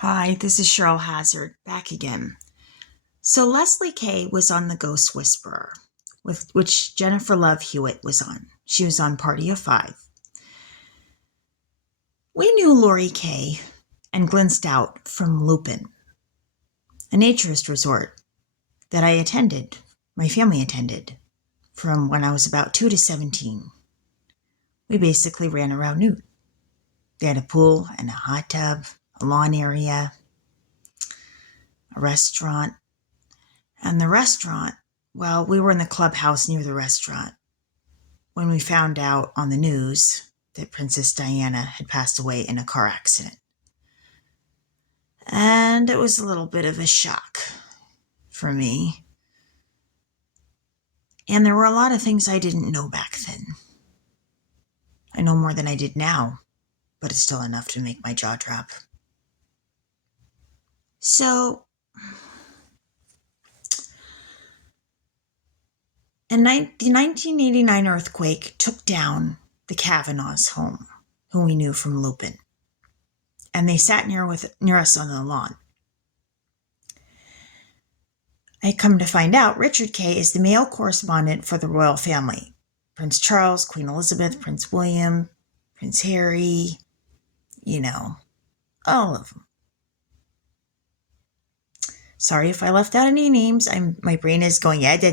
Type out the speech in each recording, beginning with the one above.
Hi, this is Cheryl Hazzard, back again. So Leslie Kay was on The Ghost Whisperer, with which Jennifer Love Hewitt was on. She was on Party of Five. We knew Lori Kay and Glenn Stout from Lupin, a naturist resort that my family attended, from when I was about 2 to 17. We basically ran around nude. They had a pool and a hot tub, a lawn area, a restaurant. And the restaurant, well, we were in the clubhouse near the restaurant when we found out on the news that Princess Diana had passed away in a car accident. And it was a little bit of a shock for me. And there were a lot of things I didn't know back then. I know more than I did now, but it's still enough to make my jaw drop. So, the 1989 earthquake took down the Kavanaugh's home, who we knew from Lupin, and they sat near us on the lawn. I come to find out Richard Kay is the male correspondent for the royal family. Prince Charles, Queen Elizabeth, Prince William, Prince Harry, all of them. Sorry if I left out any names. My brain is going, and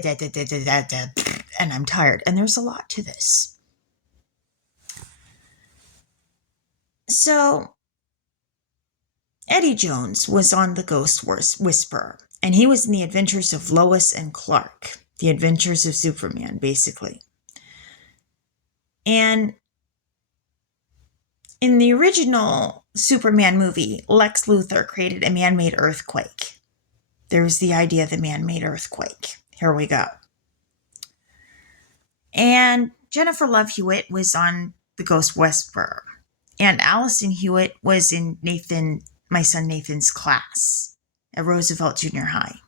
I'm tired. And there's a lot to this. So, Eddie Jones was on The Ghost Whisperer, and he was in The Adventures of Lois and Clark, The Adventures of Superman, basically. And in the original Superman movie, Lex Luthor created a man-made earthquake. There's the idea of the man-made earthquake. Here we go. And Jennifer Love Hewitt was on The Ghost Whisperer. And Allison Hewitt was in my son Nathan's class at Roosevelt Junior High.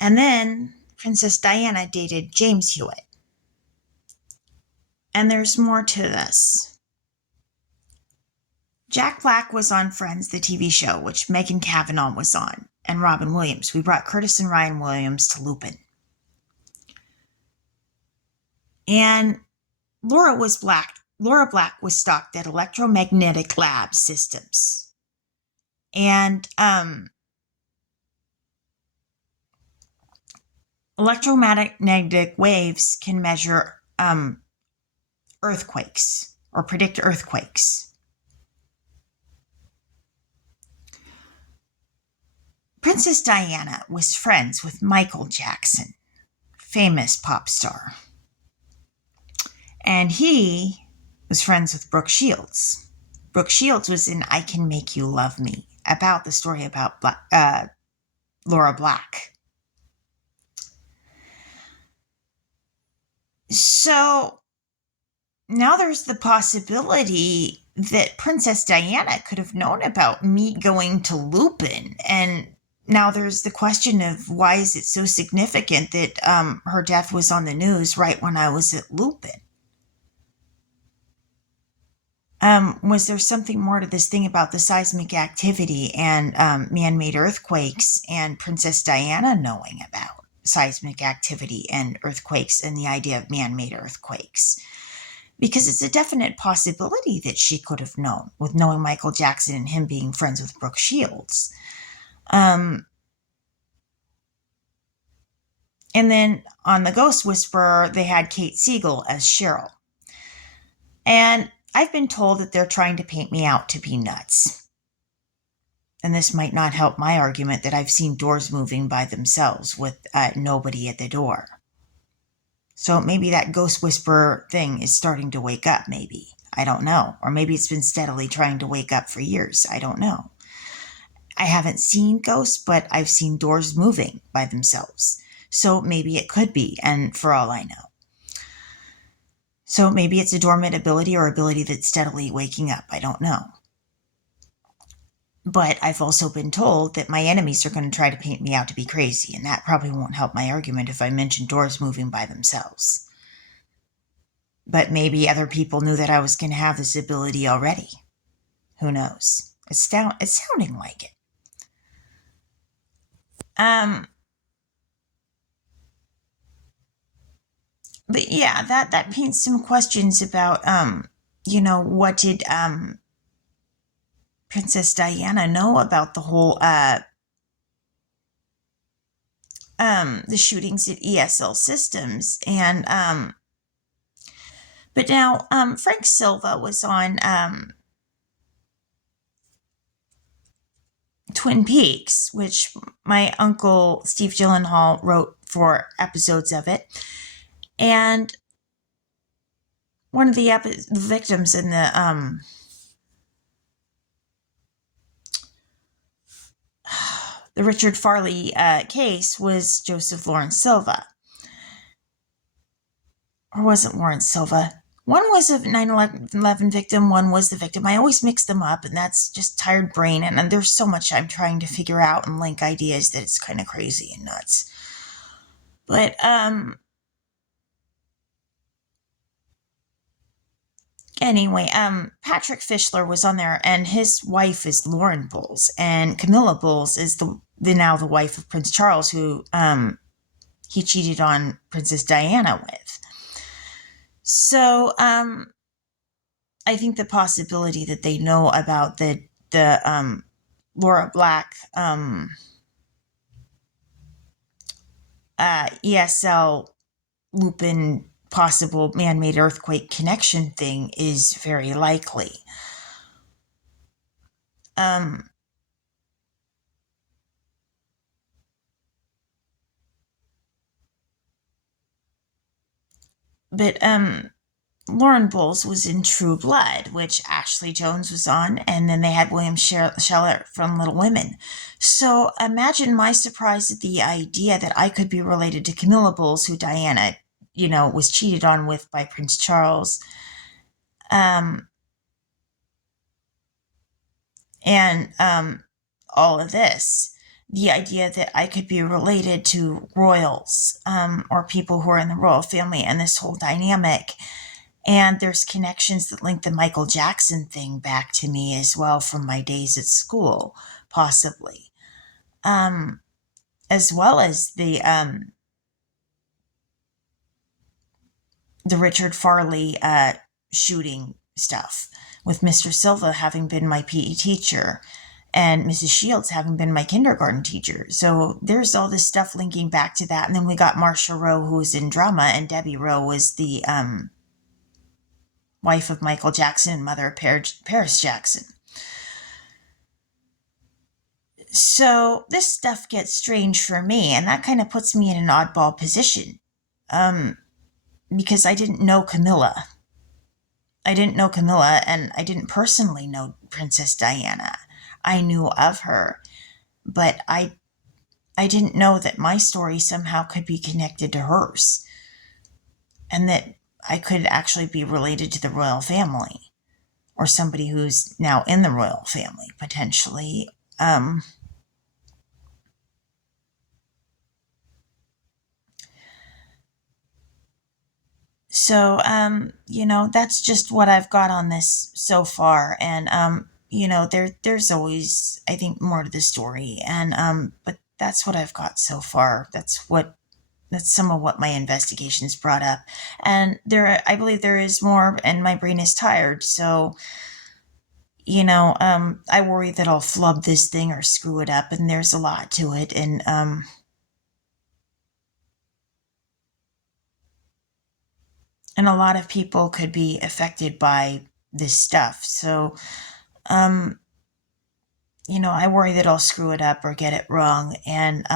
And then Princess Diana dated James Hewitt. And there's more to this. Jack Black was on Friends, the TV show, which Megan Cavanaugh was on, and Robin Williams. We brought Curtis and Ryan Williams to Lupin. And Laura Black was stocked at Electromagnetic Lab Systems. And electromagnetic waves can measure earthquakes or predict earthquakes. Princess Diana was friends with Michael Jackson, famous pop star. And he was friends with Brooke Shields. Brooke Shields was in I Can Make You Love Me, about the story about Laura Black. So now there's the possibility that Princess Diana could have known about me going to Lupin. And now there's the question of why is it so significant that her death was on the news right when I was at Lupin? Was there something more to this thing about the seismic activity and man-made earthquakes and Princess Diana knowing about seismic activity and earthquakes and the idea of man-made earthquakes? Because it's a definite possibility that she could have known, with knowing Michael Jackson and him being friends with Brooke Shields. And then on The Ghost Whisperer, they had Kate Siegel as Cheryl. And I've been told that they're trying to paint me out to be nuts. And this might not help my argument that I've seen doors moving by themselves with nobody at the door. So maybe that Ghost Whisperer thing is starting to wake up, maybe. I don't know. Or maybe it's been steadily trying to wake up for years. I don't know. I haven't seen ghosts, but I've seen doors moving by themselves. So maybe it could be, and for all I know. So maybe it's a dormant ability or ability that's steadily waking up. I don't know. But I've also been told that my enemies are going to try to paint me out to be crazy, and that probably won't help my argument if I mention doors moving by themselves. But maybe other people knew that I was going to have this ability already. Who knows? It's sounding like it. Um, but yeah, that paints some questions about what did Princess Diana know about the whole the shootings at ESL Systems. And but now Frank Silva was on Twin Peaks, which my uncle Steve Gyllenhaal wrote 4 episodes of it. And one of the victims in the Richard Farley case was Joseph Lawrence Silva. Or was it Lawrence Silva? One was a 9/11 victim, one was the victim. I always mix them up, and that's just tired brain. And there's so much I'm trying to figure out and link ideas that it's kind of crazy and nuts. But anyway, Patrick Fischler was on there, and his wife is Lauren Bowles, and Camilla Bowles is the now the wife of Prince Charles, who he cheated on Princess Diana with. So I think the possibility that they know about the Laura Black ESL Lupin possible man-made earthquake connection thing is very likely. But Lauren Bowles was in True Blood, which Ashley Jones was on, and then they had William Shallett from Little Women. So imagine my surprise at the idea that I could be related to Camilla Bowles, who Diana, was cheated on with by Prince Charles. And all of this. The idea that I could be related to royals or people who are in the royal family and this whole dynamic. And there's connections that link the Michael Jackson thing back to me as well from my days at school, possibly. As well as the Richard Farley shooting stuff, with Mr. Silva having been my PE teacher and Mrs. Shields having been my kindergarten teacher. So there's all this stuff linking back to that. And then we got Marcia Rowe, who was in drama, and Debbie Rowe was the wife of Michael Jackson and mother of Paris Jackson. So this stuff gets strange for me, and that kind of puts me in an oddball position. Because I didn't know Camilla. And I didn't personally know Princess Diana. I knew of her, but I didn't know that my story somehow could be connected to hers, and that I could actually be related to the royal family, or somebody who's now in the royal family, potentially. So, that's just what I've got on this so far. And, there's always, I think, more to the story. And, but that's what I've got so far. That's some of what my investigations brought up. And I believe there is more, and my brain is tired. So, I worry that I'll flub this thing or screw it up. And there's a lot to it. And, and a lot of people could be affected by this stuff. So, I worry that I'll screw it up or get it wrong. And,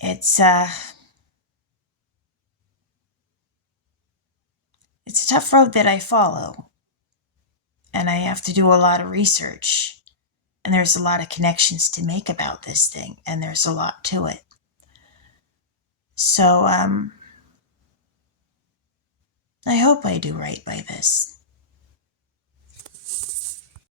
it's a tough road that I follow. And I have to do a lot of research. And there's a lot of connections to make about this thing. And there's a lot to it. So, I hope I do right by this.